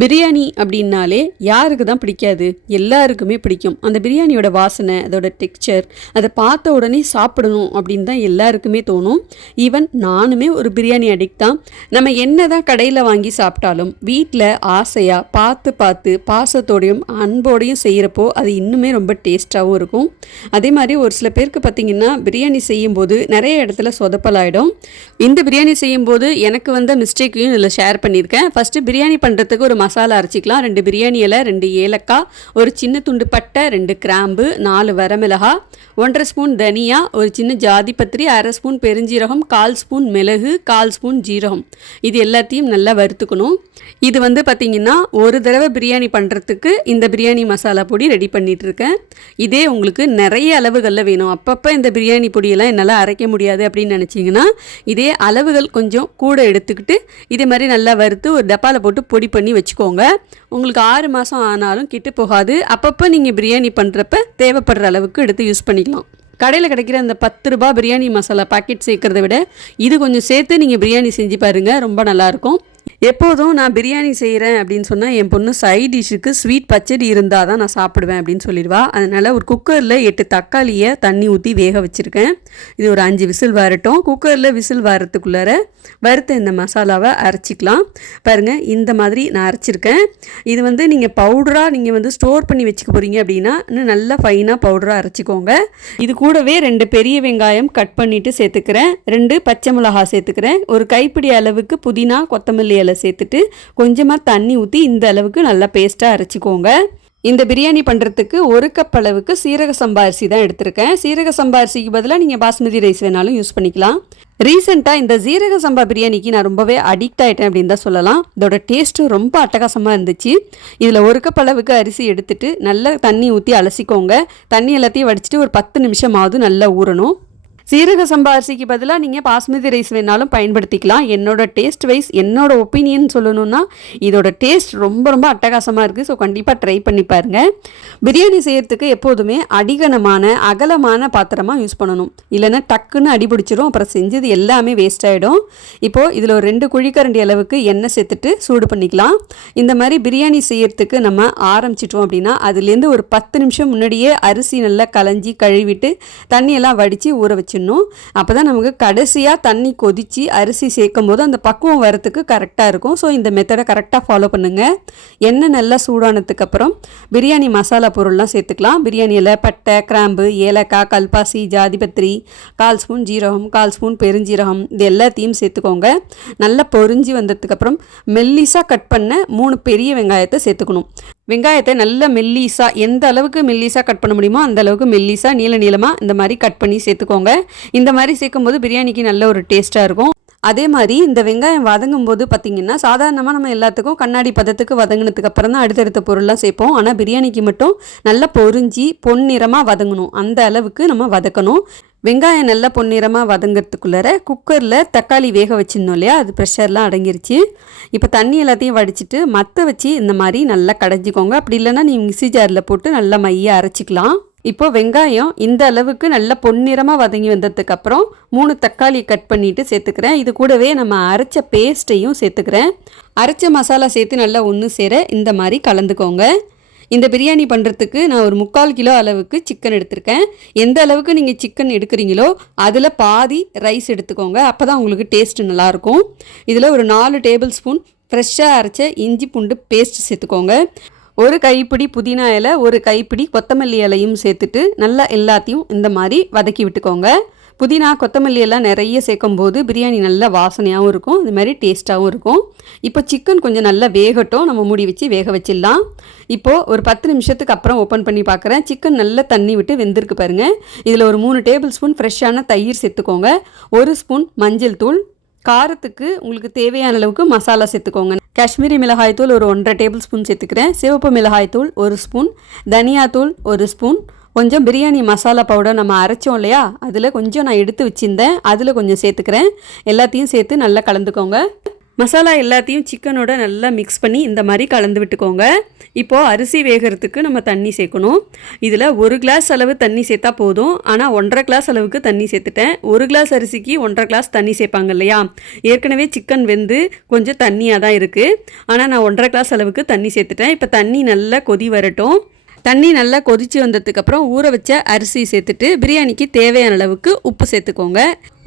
பிரியாணி அப்படின்னாலே யாருக்கு தான் பிடிக்காது? எல்லாருக்குமே பிடிக்கும். அந்த பிரியாணியோட வாசனை, அதோட டெக்ஸ்சர், அதை பார்த்த உடனே சாப்பிடணும் அப்படின்னு தான் எல்லாருக்குமே தோணும். ஈவன் நானுமே ஒரு பிரியாணி அடிக்ட் தான். நம்ம என்ன தான் கடையில் வாங்கி சாப்பிட்டாலும் வீட்டில் ஆசையாக பார்த்து பார்த்து பாசத்தோடையும் அன்போடையும் செய்கிறப்போ அது இன்னுமே ரொம்ப டேஸ்ட்டாகவும் இருக்கும். அதே மாதிரி ஒரு சில பேருக்கு பார்த்திங்கன்னா பிரியாணி செய்யும்போது நிறைய இடத்துல சொதப்பலாயிடும். இந்த பிரியாணி செய்யும்போது எனக்கு வந்த மிஸ்டேக்கையும் இதில் ஷேர் பண்ணியிருக்கேன். ஃபஸ்ட்டு பிரியாணி பண்ணுறதுக்கு ஒரு மசாலா அரைச்சிக்கலாம். 2 பிரியாணி இலை, 2 ஏலக்காய், ஒரு சின்ன துண்டு பட்டை, 2 கிராம்பு, 4 வரமிளகா, 1.5 ஸ்பூன் தனியா, ஒரு சின்ன ஜாதிபத்திரி, 1/2 ஸ்பூன் பெருஞ்சீரகம், 1/4 ஸ்பூன் மிளகு, 1/4 ஸ்பூன் ஜீரகம். இது எல்லாத்தையும் நல்லா வறுத்துக்கணும். இது பார்த்திங்கன்னா ஒரு தடவை பிரியாணி பண்ணுறதுக்கு இந்த பிரியாணி மசாலா பொடி ரெடி பண்ணிகிட்ருக்கேன். இதே உங்களுக்கு நிறைய அளவுகளில் வேணும், அப்பப்போ இந்த பிரியாணி பொடியெல்லாம் என்னால் அரைக்க முடியாது அப்படின்னு நினச்சிங்கன்னா இதே அளவுகள் கொஞ்சம் கூட எடுத்துக்கிட்டு இதே மாதிரி நல்லா வறுத்து ஒரு டப்பாவில் போட்டு பொடி பண்ணி வச்சுக்கோங்க. உங்களுக்கு 6 மாதம் ஆனாலும் கெட்டு போகாது. அப்பப்போ நீங்கள் பிரியாணி பண்ணுறப்ப தேவைப்படுற அளவுக்கு எடுத்து யூஸ் பண்ணிக்கலாம். கடையில் கிடைக்கிற அந்த 10 ரூபா பிரியாணி மசாலா பாக்கெட் சேர்க்குறத விட இது கொஞ்சம் சேர்த்து நீங்கள் பிரியாணி செஞ்சு பாருங்கள், ரொம்ப நல்லாயிருக்கும். எப்போதும் நான் பிரியாணி செய்கிறேன் அப்படின்னு சொன்னால் என் பொண்ணு சைட் டிஷ்ஷுக்கு ஸ்வீட் பச்சடி இருந்தால் தான் நான் சாப்பிடுவேன் அப்படின்னு சொல்லிடுவா. அதனால் ஒரு குக்கரில் 8 தக்காளியை தண்ணி ஊற்றி வேக வச்சுருக்கேன். இது ஒரு 5 விசில் வரட்டும். குக்கரில் விசில் வரத்துக்குள்ளார வறுத்த இந்த மசாலாவை அரைச்சிக்கலாம். பாருங்கள், இந்த மாதிரி நான் அரைச்சிருக்கேன். இது நீங்கள் பவுடராக நீங்கள் ஸ்டோர் பண்ணி வச்சுக்க போகிறீங்க அப்படின்னா இன்னும் நல்லா ஃபைனாக பவுடராக அரைச்சிக்கோங்க. இது கூடவே 2 பெரிய வெங்காயம் கட் பண்ணிவிட்டு சேர்த்துக்கிறேன், 2 பச்சை மிளகாய் சேர்த்துக்கிறேன், ஒரு கைப்பிடி அளவுக்கு புதினா கொத்தமல்லி இலை சேர்த்துட்டு கொஞ்சமாக தண்ணி ஊற்றி இந்த அளவுக்கு நல்லா பேஸ்ட்டாக அரைச்சிக்கோங்க. இந்த பிரியாணி பண்ணுறதுக்கு 1 கப் அளவுக்கு சீரக சம்பா அரிசி தான் எடுத்திருக்கேன். சீரக சம்பா அரிசிக்கு பதிலாக நீங்கள் பாஸ்மதி ரைஸ் வேணாலும் யூஸ் பண்ணிக்கலாம். ரீசெண்டாக இந்த சீரக சம்பா பிரியாணிக்கு நான் ரொம்பவே அடிக்ட் ஆகிட்டேன் அப்படின்னு தான் சொல்லலாம். இதோட டேஸ்ட்டு ரொம்ப அட்டகாசமாக இருந்துச்சு. இதில் 1 கப் அளவுக்கு அரிசி எடுத்துட்டு நல்லா தண்ணி ஊற்றி அலசிக்கோங்க. தண்ணி எல்லாத்தையும் வடிச்சிட்டு ஒரு 10 நிமிஷமாவது நல்லா ஊறணும். சீரக சம்பா அரிசிக்கு பதிலாக நீங்கள் பாஸ்மதி ரைஸ் வேணாலும் பயன்படுத்திக்கலாம். என்னோட டேஸ்ட் வைஸ் என்னோட ஒப்பீனியன் சொல்லணும்னா இதோட டேஸ்ட் ரொம்ப ரொம்ப அட்டகாசமாக இருக்குது. ஸோ கண்டிப்பாக ட்ரை பண்ணி பாருங்கள். பிரியாணி செய்கிறதுக்கு எப்போதுமே அடிகனமான அகலமான பாத்திரமாக யூஸ் பண்ணணும், இல்லைன்னா டக்குன்னு அடிபிடிச்சிரும், அப்புறம் செஞ்சது எல்லாமே வேஸ்ட் ஆகிடும். இப்போது இதில் ஒரு 2 குழிக்கரண்டி அளவுக்கு எண்ணெய் சேர்த்துட்டு சூடு பண்ணிக்கலாம். இந்த மாதிரி பிரியாணி செய்கிறதுக்கு நம்ம ஆரம்பிச்சிட்டோம் அப்படின்னா அதுலேருந்து ஒரு 10 நிமிஷம் முன்னாடியே அரிசி நல்லா களைஞ்சி கழுவிட்டு தண்ணியெல்லாம் வடித்து ஊற வச்சு. அப்போ தான் நமக்கு கடைசியாக தண்ணி கொதித்து அரிசி சேர்க்கும் போது அந்த பக்குவம் வரத்துக்கு கரெக்டாக இருக்கும். ஸோ இந்த மெத்தடை கரெக்டாக ஃபாலோ பண்ணுங்கள். எண்ணெய் நல்லா சூடானதுக்கு அப்புறம் பிரியாணி மசாலா பொருள்லாம் சேர்த்துக்கலாம். பிரியாணி இலை, பட்டை, கிராம்பு, ஏலக்காய், கல்பாசி, ஜாதிபத்திரி, 1/4 ஸ்பூன் ஜீரகம், 1/4 ஸ்பூன் பெருஞ்சீரகம், இது எல்லாத்தையும் சேர்த்துக்கோங்க. நல்லா பொரிஞ்சு வந்ததுக்கப்புறம் மெல்லிஸாக கட் பண்ண 3 பெரிய வெங்காயத்தை சேர்த்துக்கணும். வெங்காயத்தை நல்ல மெல்லிஸாக, எந்த அளவுக்கு மெல்லிஸாக கட் பண்ண முடியுமோ அந்த அளவுக்கு மெல்லிஸாக நீளமாக இந்த மாதிரி கட் பண்ணி சேர்த்துக்கோங்க. இந்த மாதிரி சேர்க்கும்போது பிரியாணிக்கு நல்ல ஒரு டேஸ்ட்டாக இருக்கும். அதே மாதிரி இந்த வெங்காயம் வதங்கும் போது பார்த்திங்கன்னா சாதாரணமாக நம்ம எல்லாத்துக்கும் கண்ணாடி பதத்துக்கு வதங்கினதுக்கு அப்புறம் தான் அடுத்தடுத்த பொருள்லாம் சேர்ப்போம். ஆனால் பிரியாணிக்கு மட்டும் நல்லா பொரிஞ்சு பொன்னிறமாக வதங்கணும், அந்த அளவுக்கு நம்ம வதக்கணும். வெங்காயம் நல்லா பொன்னிறமாக வதங்கிறதுக்குள்ளார குக்கரில் தக்காளி வேக வச்சுருந்தோம் இல்லையா, அது ப்ரெஷர்லாம் அடங்கிருச்சு. இப்போ தண்ணி எல்லாத்தையும் வடிச்சிட்டு மற்ற வச்சு இந்த மாதிரி நல்லா கடைஞ்சிக்கோங்க. அப்படி இல்லைன்னா நீங்கள் மிக்ஸி ஜாரில் போட்டு நல்லா மையாக அரைச்சிக்கலாம். இப்போது வெங்காயம் இந்த அளவுக்கு நல்லா பொன்னிறமாக வதங்கி வந்ததுக்கப்புறம் 3 தக்காளி கட் பண்ணிவிட்டு சேர்த்துக்கிறேன். இது கூடவே நம்ம அரைச்ச பேஸ்ட்டையும் சேர்த்துக்கிறேன். அரைச்ச மசாலா சேர்த்து நல்லா ஒன்று சேர இந்த மாதிரி கலந்துக்கோங்க. இந்த பிரியாணி பண்ணுறதுக்கு நான் ஒரு 3/4 கிலோ அளவுக்கு சிக்கன் எடுத்திருக்கேன். எந்த அளவுக்கு நீங்கள் சிக்கன் எடுக்கிறீங்களோ அதில் பாதி ரைஸ் எடுத்துக்கோங்க, அப்போ தான் உங்களுக்கு டேஸ்ட்டு நல்லாயிருக்கும். இதில் ஒரு 4 டேபிள் ஸ்பூன் ஃப்ரெஷ்ஷாக அரைச்ச இஞ்சி பூண்டு பேஸ்ட் சேர்த்துக்கோங்க. ஒரு கைப்பிடி புதினா இலை, ஒரு கைப்பிடி கொத்தமல்லி இலையும் சேர்த்துட்டு நல்லா எல்லாத்தையும் இந்த மாதிரி வதக்கி விட்டுக்கோங்க. புதினா கொத்தமல்லி எல்லாம் நிறைய சேர்க்கும் போது பிரியாணி நல்லா வாசனையாகவும் இருக்கும், இது மாதிரி டேஸ்ட்டாகவும் இருக்கும். இப்போ சிக்கன் கொஞ்சம் நல்லா வேகட்டும், நம்ம மூடி வச்சு வேக வச்சிடலாம். இப்போது ஒரு 10 நிமிஷத்துக்கு அப்புறம் ஓப்பன் பண்ணி பார்க்குறேன். சிக்கன் நல்லா தண்ணி விட்டு வெந்திருக்கு பாருங்கள். இதில் ஒரு 3 டேபிள் ஸ்பூன் ஃப்ரெஷ்ஷான தயிர் சேர்த்துக்கோங்க. 1 ஸ்பூன் மஞ்சள் தூள், காரத்துக்கு உங்களுக்கு தேவையான அளவுக்கு மசாலா சேர்த்துக்கோங்க. காஷ்மீரி மிளகாய்த்தூள் ஒரு 1.5 டேபிள் ஸ்பூன் சேர்த்துக்கிறேன். சிவப்பு மிளகாய்த்தூள் 1 ஸ்பூன், தனியாத்தூள் 1 ஸ்பூன், கொஞ்சம் பிரியாணி மசாலா பவுடர் நம்ம அரைச்சோம் இல்லையா, அதில் கொஞ்சம் நான் எடுத்து வச்சுருந்தேன், அதில் கொஞ்சம் சேர்த்துக்கிறேன். எல்லாத்தையும் சேர்த்து நல்லா கலந்துக்கோங்க. மசாலா எல்லாத்தையும் சிக்கனோட நல்லா மிக்ஸ் பண்ணி இந்த மாதிரி கலந்து விட்டுக்கோங்க. இப்போது அரிசி வேகிறதுக்கு நம்ம தண்ணி சேர்க்கணும். இதில் 1 கிளாஸ் அளவு தண்ணி சேர்த்தா போதும். ஆனால் 1.5 கிளாஸ் அளவுக்கு தண்ணி சேர்த்துட்டேன். 1 கிளாஸ் அரிசிக்கு 1.5 கிளாஸ் தண்ணி சேர்ப்பாங்க இல்லையா? ஏற்கனவே சிக்கன் வெந்து கொஞ்சம் தண்ணியாக தான் இருக்குது. ஆனால் நான் 1.5 கிளாஸ் அளவுக்கு தண்ணி சேர்த்துட்டேன். இப்போ தண்ணி நல்லா கொதி வரட்டும். தண்ணி நல்லா கொதித்து வந்ததுக்கப்புறம் ஊற வச்ச அரிசி சேர்த்துட்டு பிரியாணிக்கு தேவையான அளவுக்கு உப்பு சேர்த்துக்கோங்க.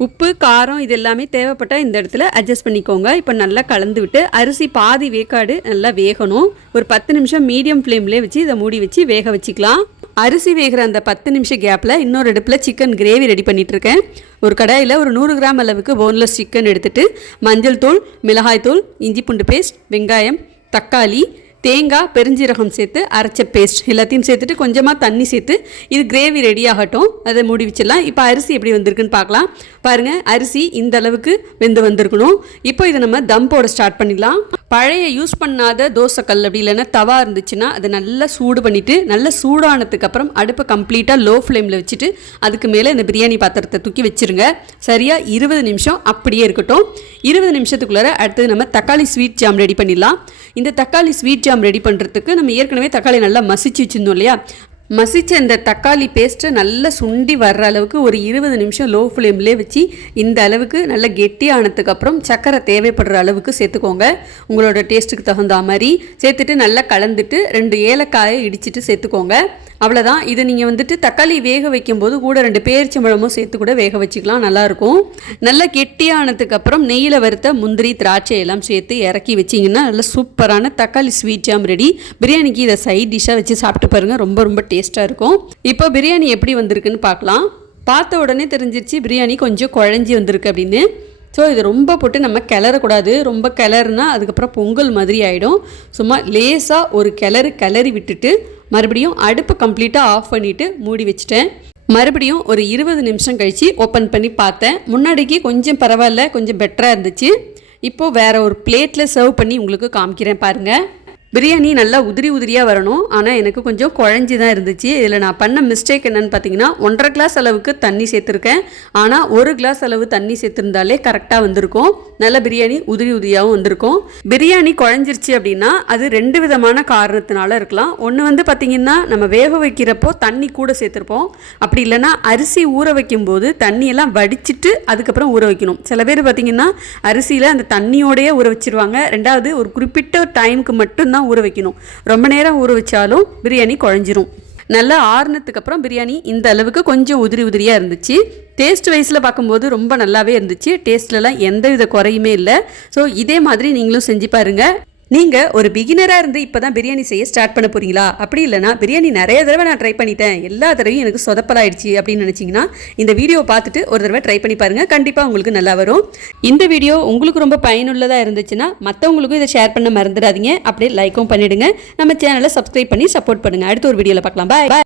உப்பு காரம் இது எல்லாமே தேவைப்பட்டால் இந்த இடத்துல அட்ஜஸ்ட் பண்ணிக்கோங்க. இப்போ நல்லா கலந்து விட்டு அரிசி பாதி வேக்காடு நல்லா வேகணும். ஒரு 10 நிமிஷம் மீடியம் ஃப்ளேம்லேயே வச்சு இதை மூடி வச்சு வேக வச்சுக்கலாம். அரிசி வேகிற அந்த 10 நிமிஷம் கேப்பில் இன்னொரு அடுப்பில் சிக்கன் கிரேவி ரெடி பண்ணிகிட்ருக்கேன். ஒரு கடாயில் ஒரு 100 கிராம் அளவுக்கு போன்லெஸ் சிக்கன் எடுத்துகிட்டு மஞ்சள் தூள், மிளகாய் தூள், இஞ்சி பூண்டு பேஸ்ட், வெங்காயம், தக்காளி, தேங்காய், பெருஞ்சீரகம் சேர்த்து அரைச்ச பேஸ்ட் எல்லாத்தையும் சேர்த்துட்டு கொஞ்சமாக தண்ணி சேர்த்து இது கிரேவி ரெடி ஆகட்டும். அதை மூடி வச்சிடலாம். இப்போ அரிசி எப்படி வந்திருக்குன்னு பார்க்கலாம். பாருங்கள், அரிசி இந்த அளவுக்கு வெந்து வந்திருக்கணும். இப்போ இதை நம்ம தம் போட ஸ்டார்ட் பண்ணிடலாம். பழைய யூஸ் பண்ணாத தோசைக்கல் அப்படி இல்லைன்னா தவா இருந்துச்சுன்னா அதை நல்லா சூடு பண்ணிவிட்டு நல்லா சூடானதுக்கப்புறம் அடுப்பை கம்ப்ளீட்டாக லோ ஃப்ளேமில் வச்சுட்டு அதுக்கு மேலே இந்த பிரியாணி பாத்திரத்தை தூக்கி வச்சுருங்க. சரியாக 20 நிமிஷம் அப்படியே இருக்கட்டும். 20 நிமிஷத்துக்குள்ளார அடுத்தது நம்ம தக்காளி ஸ்வீட் ஜாம் ரெடி பண்ணிடலாம். இந்த தக்காளி ஸ்வீட் ஜாம் ரெடி பண்ணுறதுக்கு நம்ம ஏற்கனவே தக்காளி நல்லா மசிச்சு வச்சுருந்தோம் இல்லையா? மசிச்ச இந்த தக்காளி பேஸ்ட்டை நல்லா சுண்டி வர்ற அளவுக்கு ஒரு 20 நிமிஷம் லோ ஃப்ளேம்லேயே வச்சு இந்த அளவுக்கு நல்லா கெட்டியானதுக்கப்புறம் சர்க்கரை தேவைப்படுற அளவுக்கு சேர்த்துக்கோங்க. உங்களோட டேஸ்ட்டுக்கு தகுந்த மாதிரி சேர்த்துட்டு நல்லா கலந்துட்டு 2 ஏலக்காயை இடிச்சிட்டு சேர்த்துக்கோங்க. அவ்வளோதான். இது நீங்கள் வந்துட்டு தக்காளி வேக வைக்கும்போது கூட 2 பேரிச்சம்பழமும் சேர்த்து கூட வேக வச்சுக்கலாம், நல்லாயிருக்கும். நல்லா கெட்டியானதுக்கப்புறம் நெய்யில் வறுத்த முந்திரி, திராட்சை எல்லாம் சேர்த்து இறக்கி வச்சிங்கன்னா நல்லா சூப்பரான தக்காளி ஸ்வீட் ஜாம் ரெடி. பிரியாணிக்கு இதை சைட் டிஷ்ஷாக வச்சு சாப்பிட்டு பாருங்கள், ரொம்ப ரொம்ப டேஸ்ட்டாக இருக்கும். இப்போ பிரியாணி எப்படி வந்திருக்குன்னு பார்க்கலாம். பார்த்த உடனே தெரிஞ்சிருச்சு பிரியாணி கொஞ்சம் குழஞ்சி வந்திருக்கு அப்படின்னு. ஸோ இது ரொம்ப போட்டு நம்ம கிளறக்கூடாது. ரொம்ப கிளறுனா அதுக்கப்புறம் பொங்கல் மாதிரி ஆகிடும். சும்மா லேசாக ஒரு கிளறி விட்டுட்டு மறுபடியும் அடுப்பு கம்ப்ளீட்டாக ஆஃப் பண்ணிவிட்டு மூடி வச்சுட்டேன். மறுபடியும் ஒரு 20 நிமிஷம் கழித்து ஓப்பன் பண்ணி பார்த்தேன். முன்னாடிக்கு கொஞ்சம் பரவாயில்ல, கொஞ்சம் பெட்டராக இருந்துச்சு. இப்போது வேறு ஒரு பிளேட்டில் சர்வ் பண்ணி உங்களுக்கு காமிக்கிறேன் பாருங்கள். பிரியாணி நல்லா உதிரியாக வரணும். ஆனால் எனக்கு கொஞ்சம் குழஞ்சி தான் இருந்துச்சு. இதில் நான் பண்ண மிஸ்டேக் என்னென்னு பார்த்தீங்கன்னா 1.5 கிளாஸ் அளவுக்கு தண்ணி சேர்த்துருக்கேன். ஆனால் 1 கிளாஸ் அளவு தண்ணி சேர்த்துருந்தாலே கரெக்டாக வந்திருக்கும். நல்ல பிரியாணி உதிரியாகவும் வந்திருக்கும். பிரியாணி குழஞ்சிருச்சு அப்படின்னா அது 2 விதமான காரணத்தினால இருக்கலாம். ஒன்று வந்து பார்த்திங்கன்னா நம்ம வேக வைக்கிறப்போ தண்ணி கூட சேர்த்துருப்போம். அப்படி இல்லைன்னா அரிசி ஊற வைக்கும்போது தண்ணியெல்லாம் வடிச்சிட்டு அதுக்கப்புறம் ஊற வைக்கணும். சில பேர் பார்த்திங்கன்னா அரிசியில் அந்த தண்ணியோடையே ஊற வச்சுருவாங்க. ரெண்டாவது ஒரு குறிப்பிட்ட டைமுக்கு மட்டும்தான் ஊற வைக்கணும். ரொம்ப நேரம் ஊற வச்சாலும் பிரியாணி குழஞ்சிரும். நல்லா ஆறுனதுக்கு அப்புறம் பிரியாணி இந்த அளவுக்கு கொஞ்சம் உதிரியாக இருந்துச்சு. டேஸ்ட் வைஸில் பார்க்கும்போது ரொம்ப நல்லாவே இருந்துச்சு. டேஸ்ட்லலாம் எந்த வித குறையுமே இல்லை. ஸோ இதே மாதிரி நீங்களும் செஞ்சு பாருங்கள். நீங்கள் ஒரு பிகினராக இருந்து இப்போ தான் பிரியாணி செய்ய ஸ்டார்ட் பண்ண போகிறீங்களா? அப்படி இல்லைனா பிரியாணி நிறைய தடவை நான் ட்ரை பண்ணிட்டேன், எல்லா தடவையும் எனக்கு சொதப்பலாயிடுச்சு அப்படின்னு நினச்சிங்கன்னா இந்த வீடியோவை பார்த்துட்டு ஒரு தடவை ட்ரை பண்ணி பாருங்கள். கண்டிப்பாக உங்களுக்கு நல்லா வரும். இந்த வீடியோ உங்களுக்கு ரொம்ப பயனுள்ளதாக இருந்துச்சுன்னா மற்றவங்களுக்கும் இதை ஷேர் பண்ண மறந்துடாதீங்க. அப்படியே லைக்கும் பண்ணிவிடுங்க. நம்ம சேனலை சப்ஸ்கிரைப் பண்ணி சப்போர்ட் பண்ணுங்கள். அடுத்த ஒரு வீடியோவில் பார்க்கலாம். பாய்.